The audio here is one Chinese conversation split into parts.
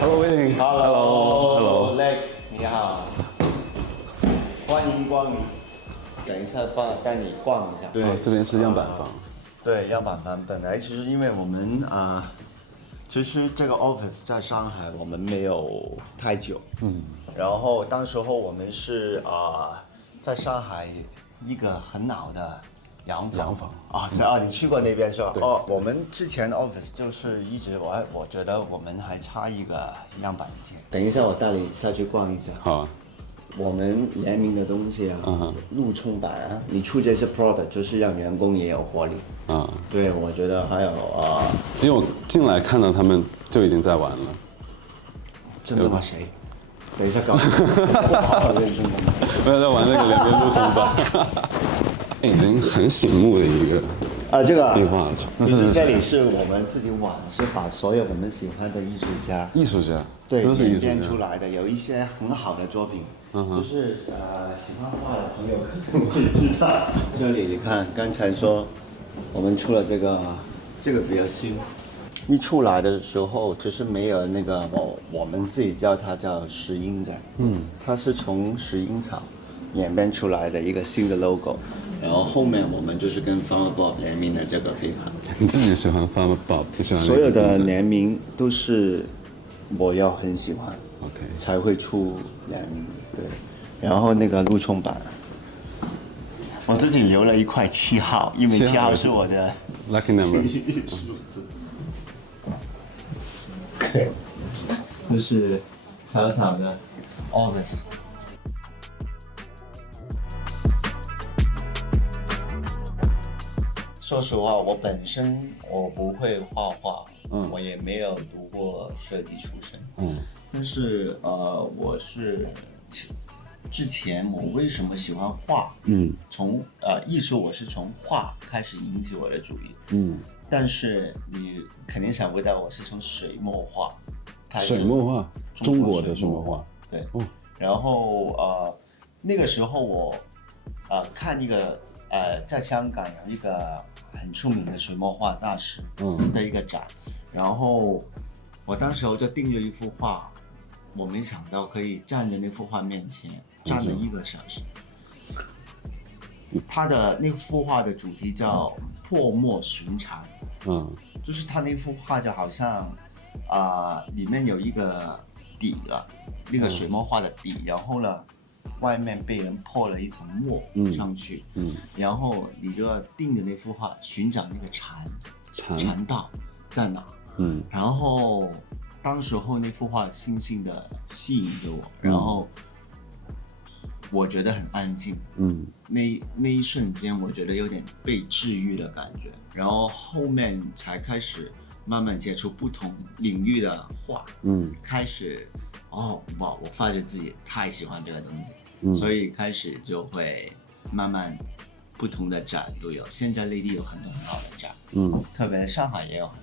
Hello Wing。Hello。Leg， 你好，欢迎光临。等一下带你逛一下。对，这边是样板房。对，样板房本来其实因为我们其实这个 office 在上海我们没有太久，然后当时候我们是在上海一个很老的洋房对你去过那边是吧？我们之前 office 就是一直我觉得我们还差一个样板间，等一下我带你下去逛一下。好啊。我们联名的东西路冲板你出这些 product 就是让员工也有活力。对，我觉得还有因为我进来看到他们就已经在玩了。真的吗？谁？等一下告诉我，好好认真的。我也在玩那个两边路冲板。已经很醒目的一个这个壁画了。这里是我们自己玩，是把所有我们喜欢的艺术家，对，演变出来的，有一些很好的作品。就是喜欢画的朋友可能会知道。这里你看，刚才说我们出了这个比较新，一出来的时候只是没有那个我们自己叫它叫石英仔，它是从石英草演变出来的一个新的 logo。然后后面我们就是跟 Farmer Bob 联名的这个飞盘。你自己喜欢 Farmer Bob？ 你喜欢所有的联名都是我要很喜欢 ，OK 才会出联名的。对，然后那个路冲板，我自己留了一块7号，因为7号是我的 lucky number 数字。对，就是小小的 office。说实话，我本身不会画画，我也没有读过设计出身，但是我是之前我为什么喜欢画，从艺术我是从画开始引起我的注意，但是你肯定想不到我是从水墨画开始，水墨画，中国的水墨画，对，然后那个时候我看一个在香港有一个很出名的水墨画大师的一个展，然后我当时就订了一幅画，我没想到可以站在那幅画面前站了1个小时。他的那幅画的主题叫破墨寻常，就是他那幅画就好像里面有一个底了，那个水墨画的底，然后呢外面被人泼了一层墨上去，然后你就要盯着那幅画寻找那个禅道在哪，然后当时候那幅画深深的吸引着我，然后我觉得很安静，那一瞬间我觉得有点被治愈的感觉，然后后面才开始慢慢接触不同领域的画，开始我发觉自己太喜欢这个东西，所以开始就会慢慢不同的展都有，现在内地有很多很好的展，特别上海也有很多。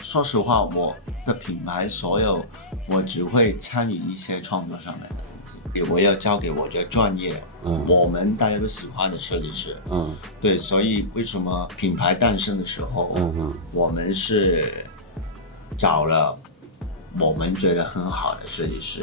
说实话，我的品牌所有我只会参与一些创作上面的东西，我要交给我觉得专业，我们大家都喜欢的设计师，对，所以为什么品牌诞生的时候，我们是找了我们觉得很好的设计师，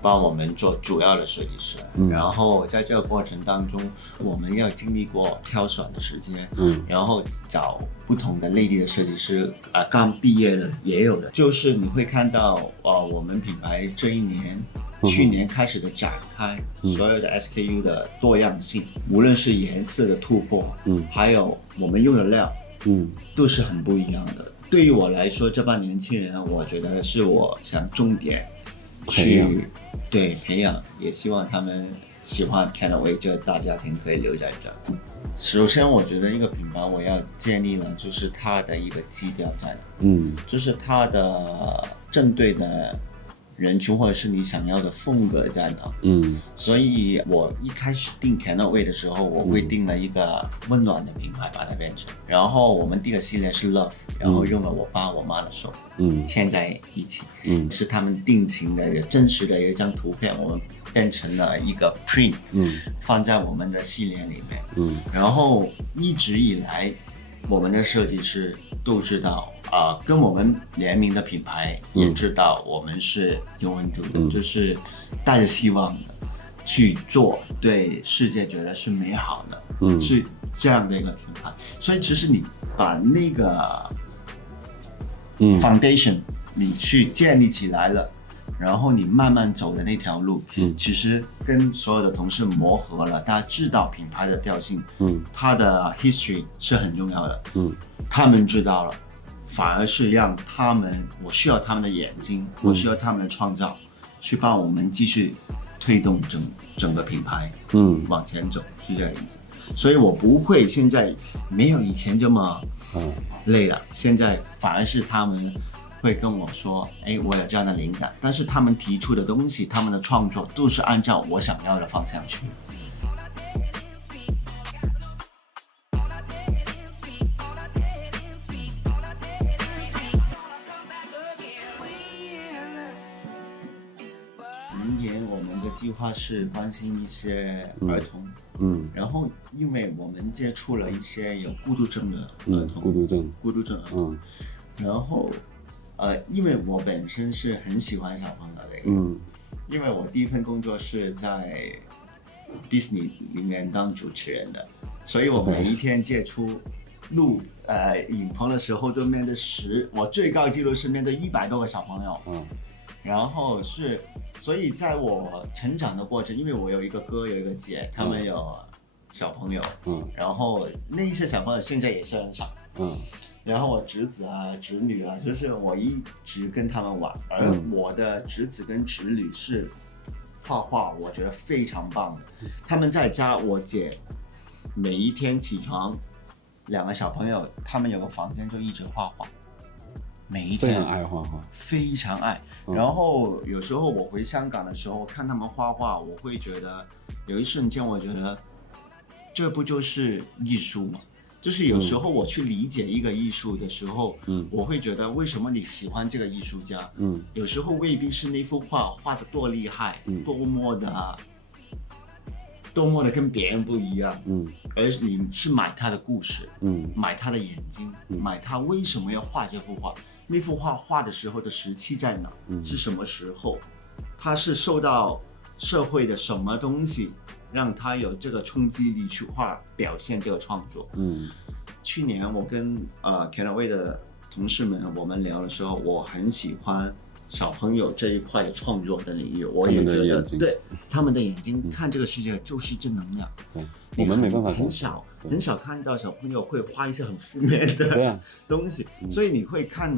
帮我们做主要的设计师，然后在这个过程当中，我们要经历过挑选的时间，然后找不同的内地的设计师，刚毕业的也有的，就是你会看到我们品牌这一年。去年开始的展开，所有的 SKU 的多样性，无论是颜色的突破，还有我们用的料，都是很不一样的。对于我来说，这帮年轻人，我觉得是我想重点去培养，也希望他们喜欢 Canaway 这个大家庭可以留在这。首先，我觉得一个品牌我要建立呢，就是它的一个基调在哪，就是它的针对的人群或者是你想要的风格在哪，所以我一开始定 Canaway 的时候，我会定了一个温暖的品牌把它变成，然后我们第一个系列是 Love， 然后用了我爸我妈的手，牵在一起，是他们定情的真实的一张图片，我们变成了一个 print，放在我们的系列里面，然后一直以来我们的设计师都知道跟我们联名的品牌也知道我们是有温度的，就是带着希望的去做，对世界觉得是美好的，是这样的一个品牌。所以其实你把那个foundation 你去建立起来了，然后你慢慢走的那条路，其实跟所有的同事磨合了，大家知道品牌的调性，它的 history 是很重要的，他们知道了，反而是让他们，我需要他们的眼睛，我需要他们的创造，去帮我们继续推动整个品牌，往前走，是这个意思。所以我不会现在没有以前这么累了，现在反而是他们会跟我说，我有这样的灵感，但是他们提出的东西，他们的创作都是按照我想要的方向去。明年我们的计划是关心一些儿童，然后因为我们接触了一些有孤独症的儿童，孤独症儿童，然后因为我本身是很喜欢小朋友的，因为我第一份工作是在 Disney 里面当主持人的，所以我每一天接触影棚的时候都面对我最高纪录是面对100多个小朋友，然后所以在我成长的过程，因为我有一个哥有一个姐，他们有小朋友，然后那一些小朋友现在也是很少，然后我侄子啊侄女啊，就是我一直跟他们玩，而我的侄子跟侄女是画画，我觉得非常棒的。他们在家，我姐每一天起床，2个小朋友他们有个房间就一直画画，每一天非常爱画画，非常爱。然后有时候我回香港的时候看他们画画，我会觉得有一瞬间我觉得这不就是艺术吗？就是有时候我去理解一个艺术的时候，我会觉得为什么你喜欢这个艺术家，有时候未必是那幅画画得多厉害，多么的跟别人不一样，而你是买他的故事，买他的眼睛，买他为什么要画这幅画，那幅画画的时候的时期在哪，是什么时候，他是受到社会的什么东西让他有这个冲击力去表现这个创作。去年我跟Canaway 的同事们我们聊的时候，我很喜欢小朋友这一块的创作的领域，我也觉得对他们的眼睛看这个世界就是正能量。我们没办法很少看到小朋友会画一些很负面的东西，所以你会看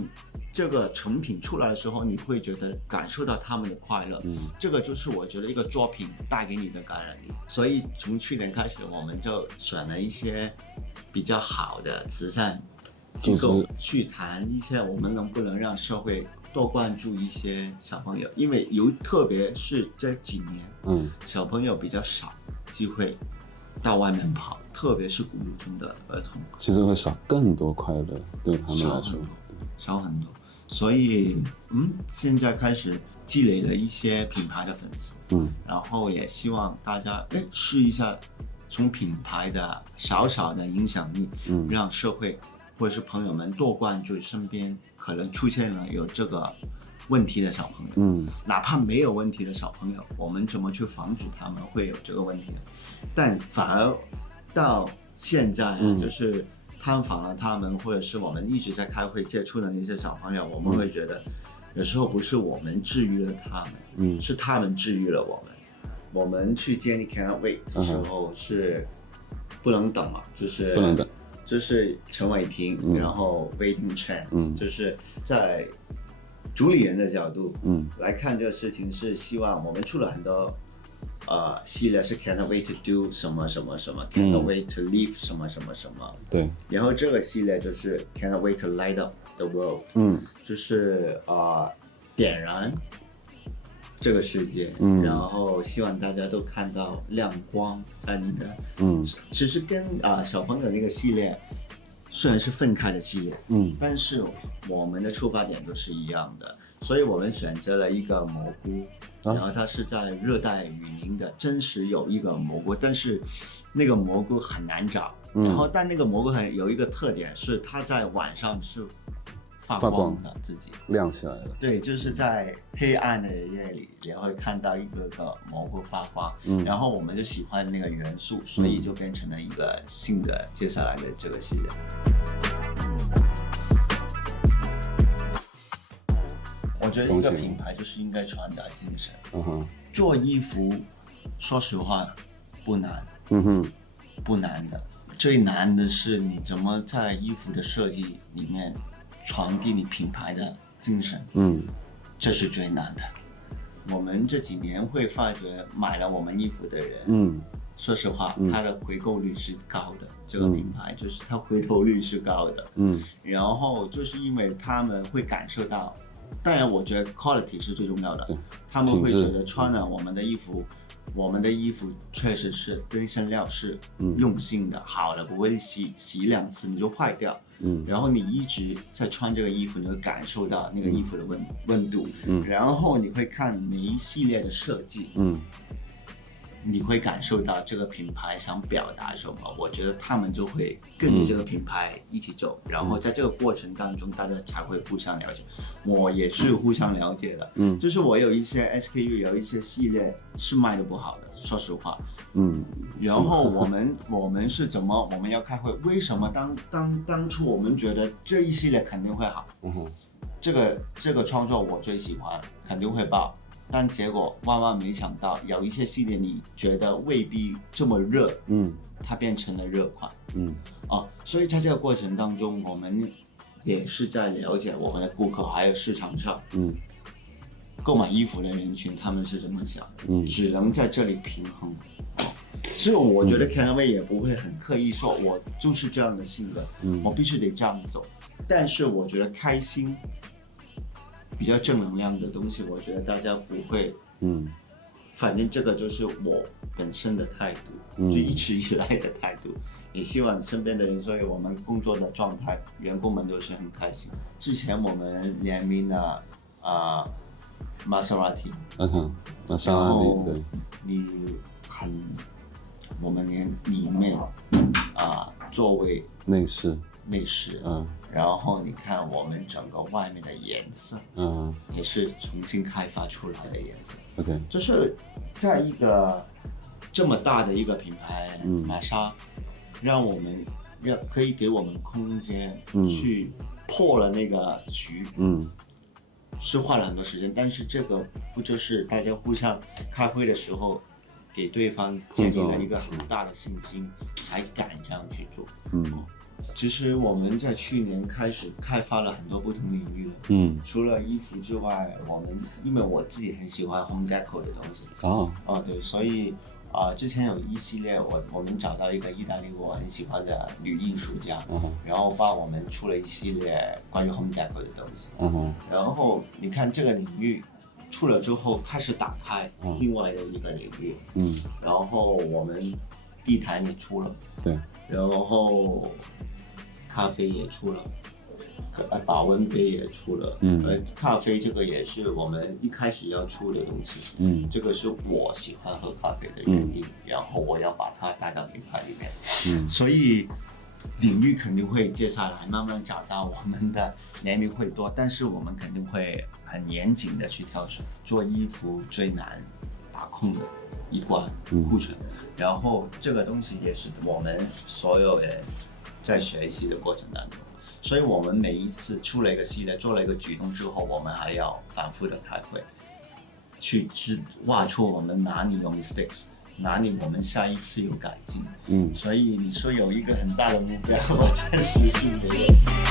这个成品出来的时候，你会觉得感受到他们的快乐。这个就是我觉得一个作品带给你的感染力。所以从去年开始，我们就选了一些比较好的慈善机构去谈一些我们能不能让社会多关注一些小朋友，因为特别是这几年，小朋友比较少机会到外面跑，特别是孤独症的儿童，其实会少更多快乐，对他们来说少很多。所以现在开始积累了一些品牌的粉丝，然后也希望大家试一下从品牌的小小的影响力，让社会或者是朋友们多关注身边可能出现了有这个问题的小朋友，哪怕没有问题的小朋友，我们怎么去防止他们会有这个问题呢？但反而到现在就是探访了他们，或者是我们一直在开会接触的那些小朋友，我们会觉得有时候不是我们治愈了他们，是他们治愈了我们。我们去建立 Canaway 的时候是不能等嘛，就是不能等，就是陈伟霆，然后 Waiting Chen，就是在主理人的角度来看这个事情，是希望我们出了很多系列是 Canaway to do 什么什么什么，Canaway to live 什么什么什么，对，然后这个系列就是 Canaway to light up the world，就是点燃这个世界，然后希望大家都看到亮光在里面。其实跟小朋友那个系列虽然是分开的系列，但是我们的出发点都是一样的，所以我们选择了一个蘑菇，然后它是在热带雨林的，真实有一个蘑菇，但是那个蘑菇很难找，然后但那个蘑菇很有一个特点是它在晚上是发光的，自己亮起来了。对，就是在黑暗的夜里也会看到一个个蘑菇发光。然后我们就喜欢那个元素，所以就变成了一个新的接下来的这个系列。我觉得一个品牌就是应该传达精神。做衣服，说实话不难。不难的，最难的是你怎么在衣服的设计里面传递你品牌的精神。这是最难的。我们这几年会发觉，买了我们衣服的人，说实话，他的回购率是高的。这个品牌就是它回头率是高的。然后就是因为他们会感受到。当然，我觉得 quality 是最重要的。他们会觉得穿了我们的衣服确实是根深料是用心的，好的，不会洗2次你就坏掉。然后你一直在穿这个衣服，你会感受到那个衣服的温度。然后你会看每一系列的设计。你会感受到这个品牌想表达什么，我觉得他们就会跟着这个品牌一起走，然后在这个过程当中，大家才会互相了解。我也是互相了解的，就是我有一些 SKU， 有一些系列是卖的不好的，说实话。然后我们是怎么，我们要开会，为什么当初我们觉得这一系列肯定会好，这个创作我最喜欢，肯定会爆。但结果万万没想到，有一些系列你觉得未必这么热，它变成了热款，所以在这个过程当中，我们也是在了解我们的顾客，还有市场上，购买衣服的人群他们是怎么想，只能在这里平衡。所以我觉得 Canaway 也不会很刻意说，我就是这样的性格，我必须得这样走。但是我觉得开心。比较正能量的东西，我觉得大家不会，反正这个就是我本身的态度，就一直以来的态度，也希望身边的人，所以我们工作的状态，员工们都是很开心。之前我们联名了Maserati， 然后我们连里面座位内饰，然后你看我们整个外面的颜色，也是重新开发出来的颜色。OK， 就是在一个这么大的一个品牌，玛莎，让我们可以给我们空间去破了那个局，是花了很多时间，但是这个不就是大家互相开会的时候，给对方建立了一个很大的信心，才敢这样去做。其实我们在去年开始开发了很多不同领域的，除了衣服之外，因为我自己很喜欢 home decor 的东西，对，所以之前有一系列我们找到一个意大利我很喜欢的女艺术家，然后帮我们出了一系列关于 home decor 的东西，然后你看这个领域出了之后，开始打开另外的一个领域，然后我们地毯也出了，对，然后咖啡也出了，保温杯也出了，咖啡这个也是我们一开始要出的东西，这个是我喜欢喝咖啡的原因，然后我要把它带到品牌里面，所以领域肯定会接下来慢慢找到我们的联名会多，但是我们肯定会很严谨的去挑选，做衣服最难把控的一关库存，然后这个东西也是我们所有人在学习的过程当中，所以我们每一次出了一个系列，做了一个举动之后，我们还要反复的开会，去挖出我们哪里有 mistakes， 哪里我们下一次有改进。所以你说有一个很大的目标，我确实是没有。